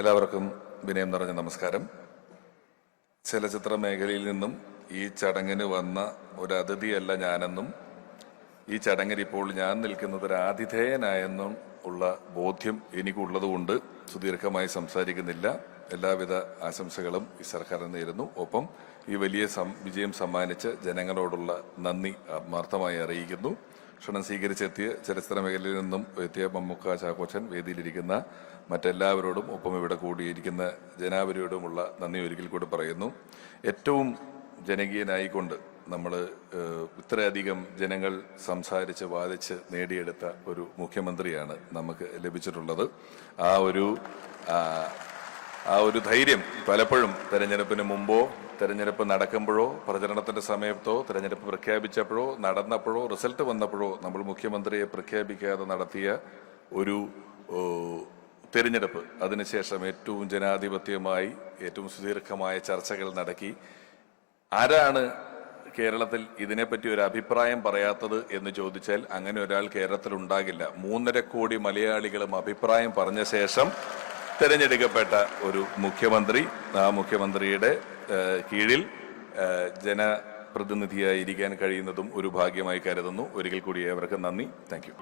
എല്ലാവർക്കും വിനയം നിറഞ്ഞ നമസ്കാരം. ചലച്ചിത്ര മേഖലയിൽ നിന്നും ഈ ചടങ്ങിന് വന്ന ഒരു അതിഥിയല്ല ഞാനെന്നും ഈ ചടങ്ങിൽ ഇപ്പോൾ ഞാൻ നിൽക്കുന്നത് ഒരു ആതിഥേയനായെന്നും ഉള്ള ബോധ്യം എനിക്കുള്ളതുകൊണ്ട് സുദീർഘമായി സംസാരിക്കുന്നില്ല. എല്ലാവിധ ആശംസകളും ഈ സർക്കാരിന് നേരുന്നു. ഒപ്പം ഈ വലിയ വിജയം സമ്മാനിച്ച് ജനങ്ങളോടുള്ള നന്ദി ആത്മാർത്ഥമായി അറിയിക്കുന്നു. ക്ഷണം സ്വീകരിച്ചെത്തിയ ചലച്ചിത്ര മേഖലയിൽ നിന്നും എത്തിയ മമ്മൂക്ക, ചാക്കോച്ചൻ, വേദിയിലിരിക്കുന്ന മറ്റെല്ലാവരോടും ഒപ്പം ഇവിടെ കൂടിയിരിക്കുന്ന ജനാവലിയോടുമുള്ള നന്ദി ഒരിക്കൽ കൂടി പറയുന്നു. ഏറ്റവും ജനകീയനായിക്കൊണ്ട് നമ്മൾ ഇത്രയധികം ജനങ്ങൾ സംസാരിച്ച് വാദിച്ച് നേടിയെടുത്ത ഒരു മുഖ്യമന്ത്രിയാണ് നമുക്ക് ലഭിച്ചിട്ടുള്ളത്. ആ ഒരു ധൈര്യം പലപ്പോഴും തെരഞ്ഞെടുപ്പിന് മുമ്പോ തെരഞ്ഞെടുപ്പ് നടക്കുമ്പോഴോ പ്രചരണത്തിന്റെ സമയത്തോ തെരഞ്ഞെടുപ്പ് പ്രഖ്യാപിച്ചപ്പോഴോ നടന്നപ്പോഴോ റിസൾട്ട് വന്നപ്പോഴോ നമ്മൾ മുഖ്യമന്ത്രിയെ പ്രഖ്യാപിക്കാതെ നടത്തിയ ഒരു തെരഞ്ഞെടുപ്പ്, അതിനുശേഷം ഏറ്റവും ജനാധിപത്യമായി ഏറ്റവും സുദീർഘമായ ചർച്ചകൾ നടത്തി ആരാണ് കേരളത്തിൽ ഇതിനെപ്പറ്റി ഒരു അഭിപ്രായം പറയാത്തത് എന്ന് ചോദിച്ചാൽ അങ്ങനെ ഒരാൾ കേരളത്തിൽ ഉണ്ടാകില്ല. 3.5 കോടി മലയാളികളും അഭിപ്രായം പറഞ്ഞ ശേഷം തെരഞ്ഞെടുക്കപ്പെട്ട ഒരു മുഖ്യമന്ത്രി, ആ മുഖ്യമന്ത്രിയുടെ കീഴിൽ ജനപ്രതിനിധിയായിരിക്കാൻ കഴിയുന്നതും ഒരു ഭാഗ്യമായി കരുതുന്നു. ഒരിക്കൽ കൂടി ഏവർക്കും നന്ദി. Thank you.